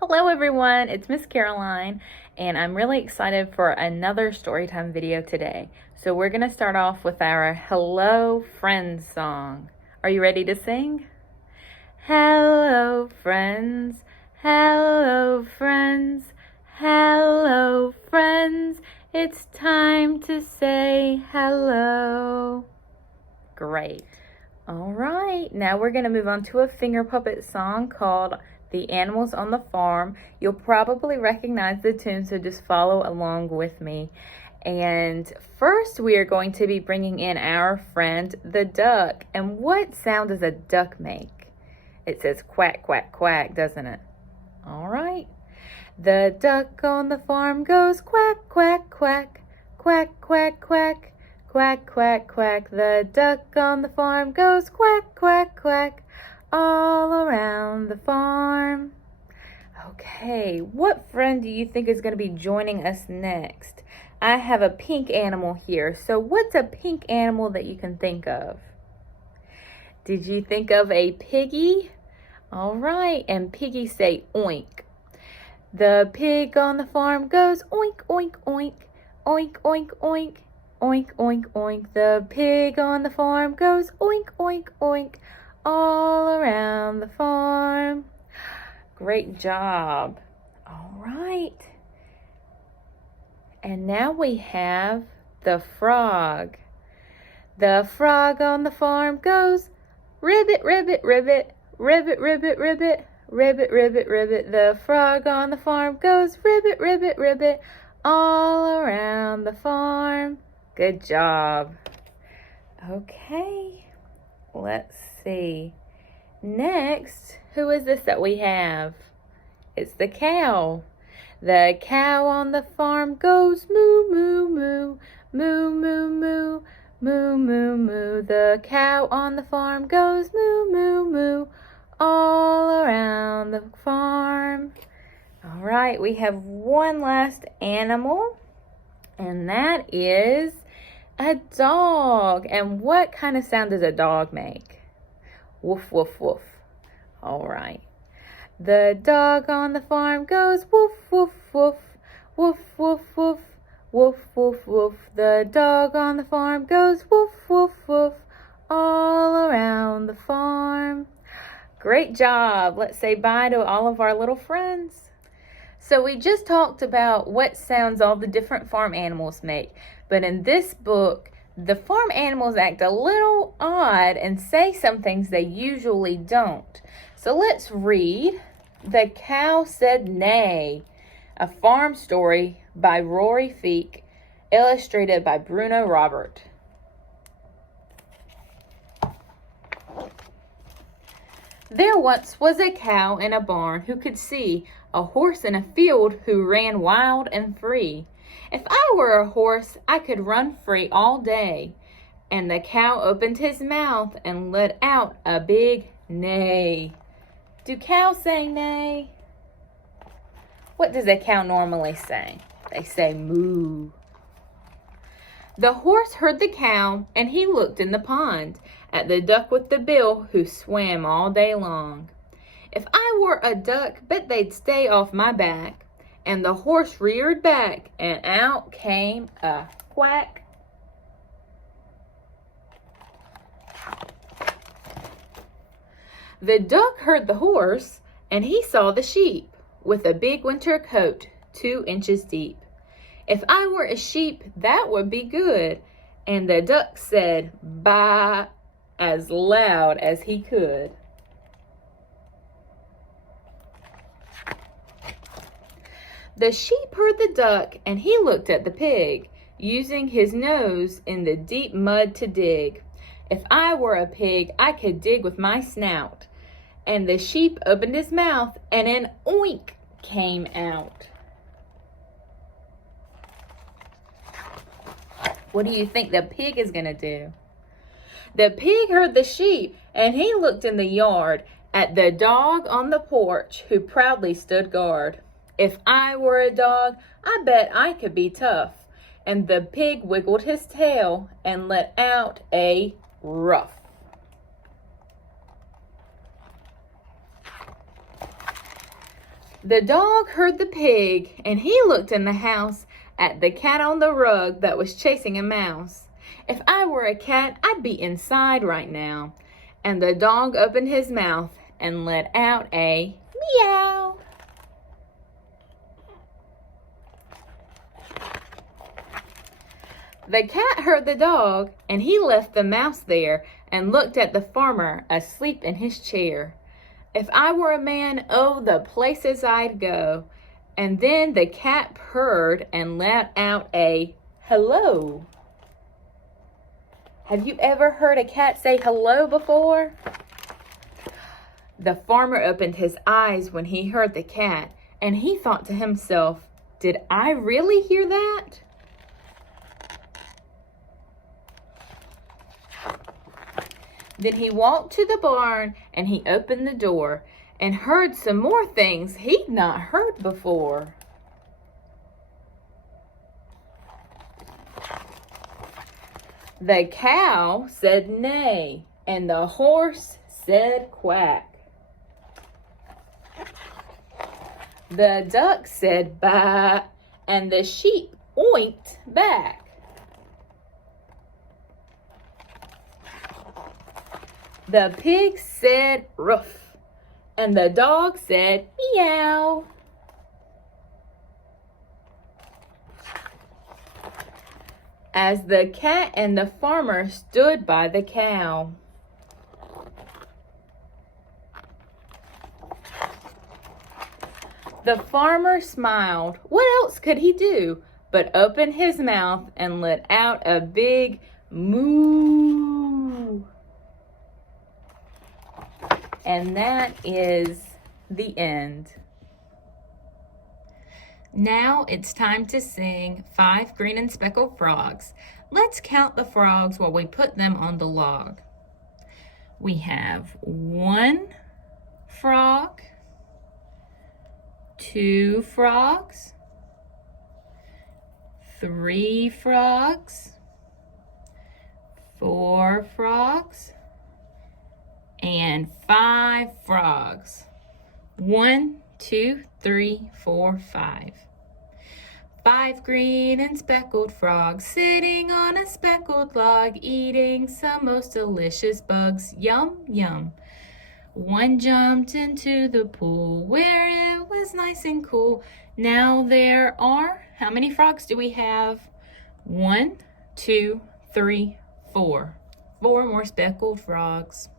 Hello everyone, it's Miss Caroline and I'm really excited for another Storytime video today. So we're going to start off with our Hello Friends song. Are you ready to sing? Hello friends, hello friends, hello friends, it's time to say hello. Great. All right, now we're going to move on to a finger puppet song called The Animals on the Farm. You'll probably recognize the tune, so just follow along with me. And first we are going to be bringing in our friend the duck. And what sound does a duck make? It says quack, quack, quack, doesn't it? All right. The duck on the farm goes quack, quack, quack, quack, quack, quack. Quack, quack, quack, the duck on the farm goes quack, quack, quack, all around the farm. Okay, what friend do you think is going to be joining us next? I have a pink animal here, so what's a pink animal that you can think of? Did you think of a piggy? All right, and piggies say oink. The pig on the farm goes oink, oink, oink, oink, oink, oink. Oink, oink, oink, the pig on the farm goes oink, oink, oink, all around the farm. Great job. All right. And now we have the frog. The frog on the farm goes ribbit, ribbit, ribbit, ribbit, ribbit, ribbit, ribbit, ribbit, ribbit. The frog on the farm goes ribbit, ribbit, ribbit, all around the farm. Good job. Okay, let's see. Next, who is this that we have? It's the cow. The cow on the farm goes moo, moo, moo, moo, moo, moo, moo, moo, moo. The cow on the farm goes moo, moo, moo, all around the farm. All right, we have one last animal, and that is a dog. And what kind of sound does a dog make? Woof, woof, woof. All right. The dog on the farm goes woof, woof, woof, woof, woof, woof, woof, woof, woof. The dog on the farm goes woof, woof, woof, all around the farm. Great job. Let's say bye to all of our little friends. So we just talked about what sounds all the different farm animals make. But in this book, the farm animals act a little odd and say some things they usually don't. So let's read The Cow Said Nay, a farm story by Rory Feek, illustrated by Bruno Robert. There once was a cow in a barn who could see, a horse in a field who ran wild and free. If I were a horse, I could run free all day. And the cow opened his mouth and let out a big neigh. Do cows say neigh? What does a cow normally say? They say moo. The horse heard the cow, and he looked in the pond at the duck with the bill who swam all day long. If I were a duck, bet they'd stay off my back. And the horse reared back, and out came a quack. The duck heard the horse, and he saw the sheep, with a big winter coat 2 inches deep. If I were a sheep, that would be good. And the duck said, baa, as loud as he could. The sheep heard the duck, and he looked at the pig, using his nose in the deep mud to dig. If I were a pig, I could dig with my snout. And the sheep opened his mouth, and an oink came out. What do you think the pig is going to do? The pig heard the sheep, and he looked in the yard at the dog on the porch who proudly stood guard. If I were a dog, I bet I could be tough. And the pig wiggled his tail and let out a ruff. The dog heard the pig, and he looked in the house at the cat on the rug that was chasing a mouse. If I were a cat, I'd be inside right now. And the dog opened his mouth and let out a meow. The cat heard the dog, and he left the mouse there and looked at the farmer asleep in his chair. If I were a man, oh, the places I'd go. And then the cat purred and let out a hello. Have you ever heard a cat say hello before? The farmer opened his eyes when he heard the cat, and he thought to himself, did I really hear that? Then he walked to the barn and he opened the door and heard some more things he'd not heard before. The cow said neigh, and the horse said quack. The duck said baa, and the sheep oinked back. The pig said ruff, and the dog said meow. As the cat and the farmer stood by the cow. The farmer smiled. What else could he do but open his mouth and let out a big moo? And that is the end. Now it's time to sing 5 Green and Speckled Frogs. Let's count the frogs while we put them on the log. We have 1 frog, 2 frogs, 3 frogs, 4 frogs, and 5 frogs. 1, 2, 3, 4, 5. 5 green and speckled frogs sitting on a speckled log, eating some most delicious bugs. Yum, yum. 1 jumped into the pool where it was nice and cool. Now there are, how many frogs do we have? 1, 2, 3, 4. 4 more speckled frogs.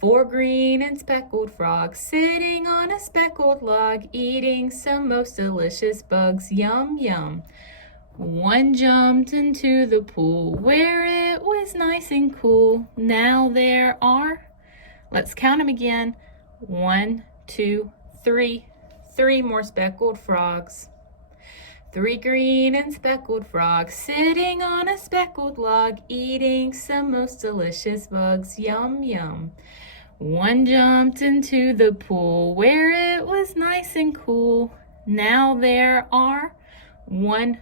4 green and speckled frogs sitting on a speckled log, eating some most delicious bugs. Yum, yum. 1 jumped into the pool where it was nice and cool. Now there are, let's count them again. 1, 2, 3. 3 more speckled frogs. 3 green and speckled frogs sitting on a speckled log, eating some most delicious bugs. Yum, yum. 1 jumped into the pool where it was nice and cool. Now there are 1,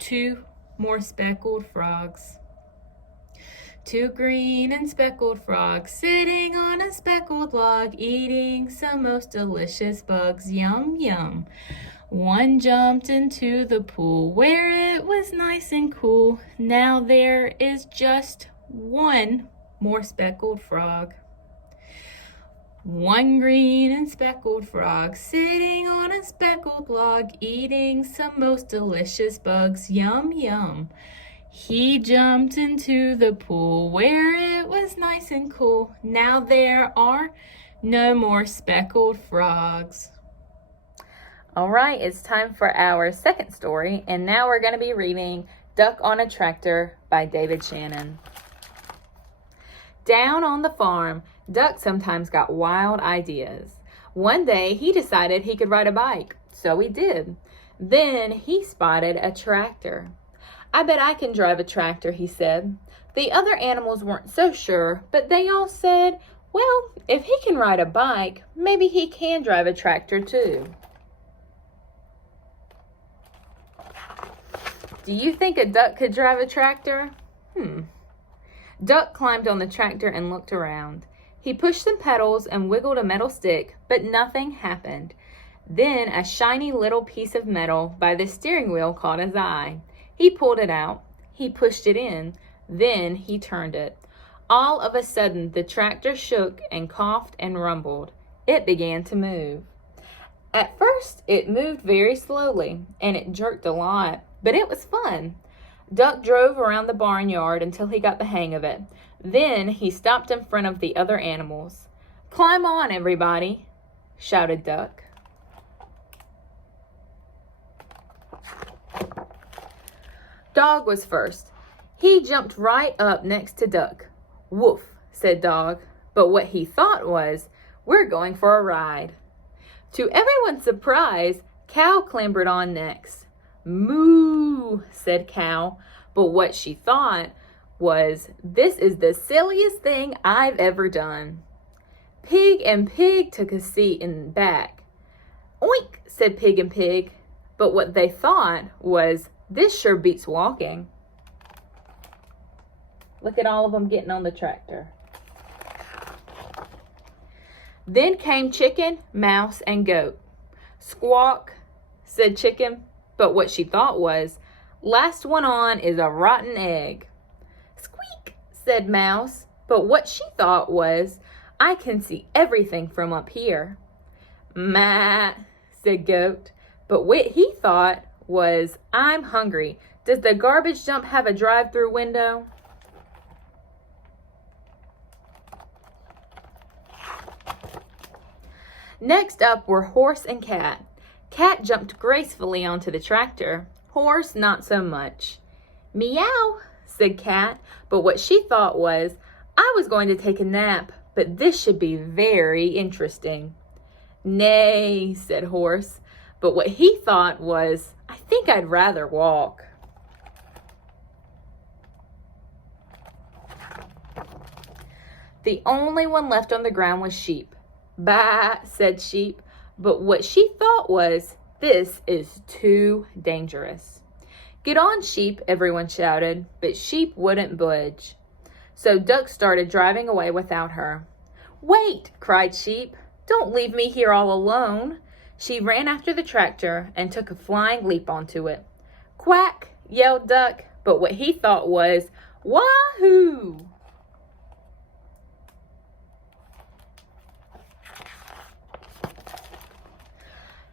2 more speckled frogs. 2 green and speckled frogs sitting on a speckled log, eating some most delicious bugs. Yum, yum. 1 jumped into the pool where it was nice and cool. Now there is just 1 more speckled frog. 1 green and speckled frog sitting on a speckled log, eating some most delicious bugs. Yum, yum. He jumped into the pool where it was nice and cool. Now there are no more speckled frogs. All right, it's time for our second story, and now we're going to be reading Duck on a Tractor by David Shannon. Down on the farm, Duck sometimes got wild ideas. One day, he decided he could ride a bike, so he did. Then he spotted a tractor. I bet I can drive a tractor, he said. The other animals weren't so sure, but they all said, well, if he can ride a bike, maybe he can drive a tractor too. Do you think a duck could drive a tractor? Duck climbed on the tractor and looked around. He pushed some pedals and wiggled a metal stick, but nothing happened. Then a shiny little piece of metal by the steering wheel caught his eye. He pulled it out. He pushed it in. Then he turned it. All of a sudden, the tractor shook and coughed and rumbled. It began to move. At first, it moved very slowly, and it jerked a lot, but it was fun. Duck drove around the barnyard until he got the hang of it. Then he stopped in front of the other animals. "Climb on, everybody," shouted Duck. Dog was first. He jumped right up next to Duck. "Woof," said Dog, but what he thought was, "We're going for a ride." To everyone's surprise, Cow clambered on next. "Moo," said Cow, but what she thought was, "This is the silliest thing I've ever done." Pig and Pig took a seat in the back. "Oink," said Pig and Pig, but what they thought was, "This sure beats walking." Look at all of them getting on the tractor. Then came Chicken, Mouse, and Goat. "Squawk," said Chicken, but what she thought was, "Last one on is a rotten egg." "Squeak," said Mouse, but what she thought was, "I can see everything from up here." "Mat," said Goat, but what he thought was, "I'm hungry. Does the garbage dump have a drive-through window?" Next up were Horse and Cat. Cat jumped gracefully onto the tractor. Horse, not so much. "Meow," said Cat, but what she thought was, "I was going to take a nap, but this should be very interesting." "Nay," said Horse, but what he thought was, "I think I'd rather walk." The only one left on the ground was Sheep. "Bah," said Sheep, but what she thought was, "This is too dangerous." "Get on, Sheep," everyone shouted, but Sheep wouldn't budge. So Duck started driving away without her. "Wait," cried Sheep. "Don't leave me here all alone." She ran after the tractor and took a flying leap onto it. "Quack," yelled Duck, but what he thought was, "Wahoo!"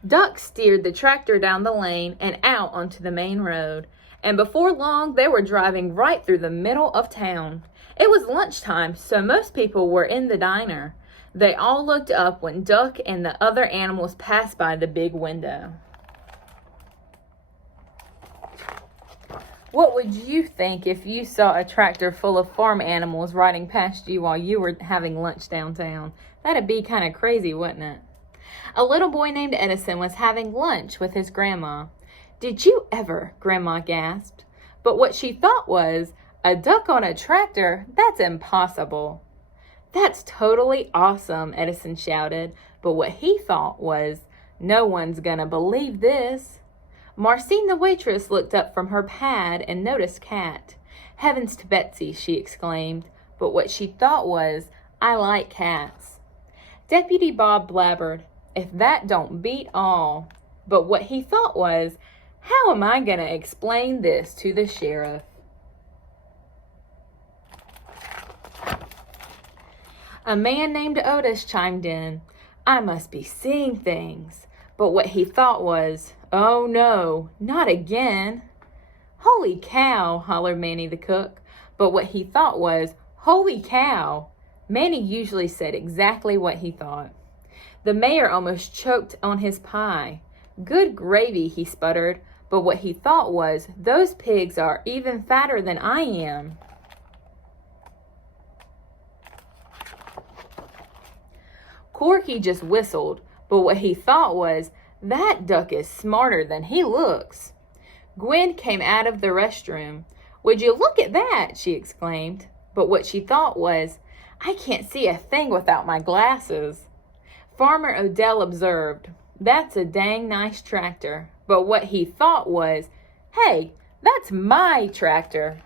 Duck steered the tractor down the lane and out onto the main road, and before long they were driving right through the middle of town. It was lunchtime, so most people were in the diner. They all looked up when Duck and the other animals passed by the big window. What would you think if you saw a tractor full of farm animals riding past you while you were having lunch downtown? That'd be kind of crazy, wouldn't it? A little boy named Edison was having lunch with his grandma. "Did you ever?" Grandma gasped. But what she thought was, "A duck on a tractor? That's impossible." "That's totally awesome," Edison shouted. But what he thought was, "No one's gonna believe this." Marcine the waitress looked up from her pad and noticed Cat. "Heavens to Betsy," she exclaimed. But what she thought was, "I like cats." Deputy Bob blabbered, "If that don't beat all." But what he thought was, "How am I going to explain this to the sheriff?" A man named Otis chimed in. "I must be seeing things." But what he thought was, "Oh no, not again." "Holy cow," hollered Manny the cook. But what he thought was, "Holy cow." Manny usually said exactly what he thought. The mayor almost choked on his pie. "Good gravy," he sputtered, but what he thought was, "Those pigs are even fatter than I am." Corky just whistled, but what he thought was, "That duck is smarter than he looks." Gwen came out of the restroom. "Would you look at that?" she exclaimed. But what she thought was, "I can't see a thing without my glasses." Farmer Odell observed, "That's a dang nice tractor." But what he thought was, "Hey, that's my tractor."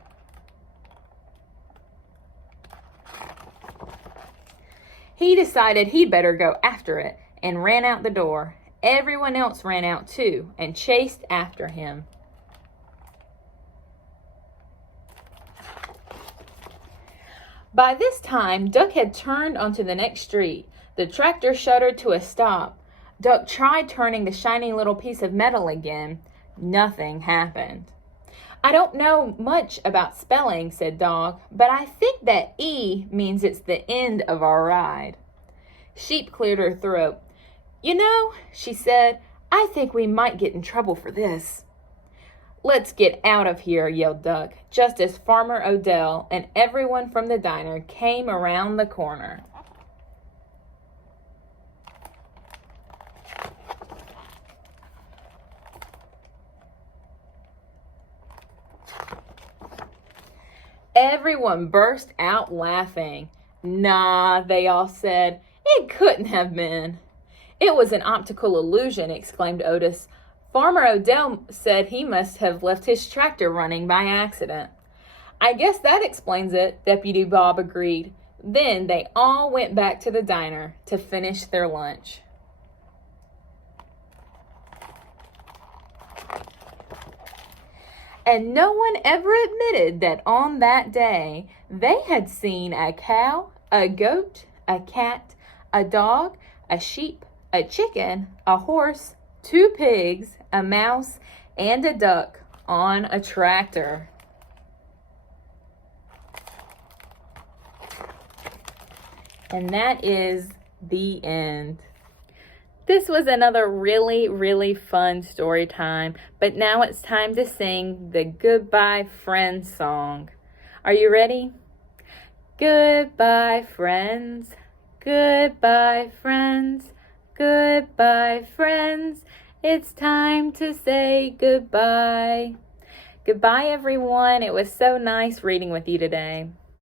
He decided he'd better go after it and ran out the door. everyone else ran out too and chased after him. By this time, Duck had turned onto the next street. The tractor shuddered to a stop. Duck tried turning the shiny little piece of metal again. Nothing happened. "I don't know much about spelling," said Dog, "but I think that E means it's the end of our ride." Sheep cleared her throat. "You know," she said, "I think we might get in trouble for this." "Let's get out of here," yelled Duck, just as Farmer Odell and everyone from the diner came around the corner. Everyone burst out laughing. "Nah," they all said, "it couldn't have been." "It was an optical illusion," exclaimed Otis. "Farmer Odell said he must have left his tractor running by accident." "I guess that explains it," Deputy Bob agreed. Then they all went back to the diner to finish their lunch. And no one ever admitted that on that day they had seen a cow, a goat, a cat, a dog, a sheep, a chicken, a horse, 2 pigs, a mouse, and a duck on a tractor. And that is the end. This was another really, really fun story time, but now it's time to sing the Goodbye Friends song. Are you ready? Goodbye, friends. Goodbye, friends. Goodbye, friends. It's time to say goodbye. Goodbye, everyone. It was so nice reading with you today.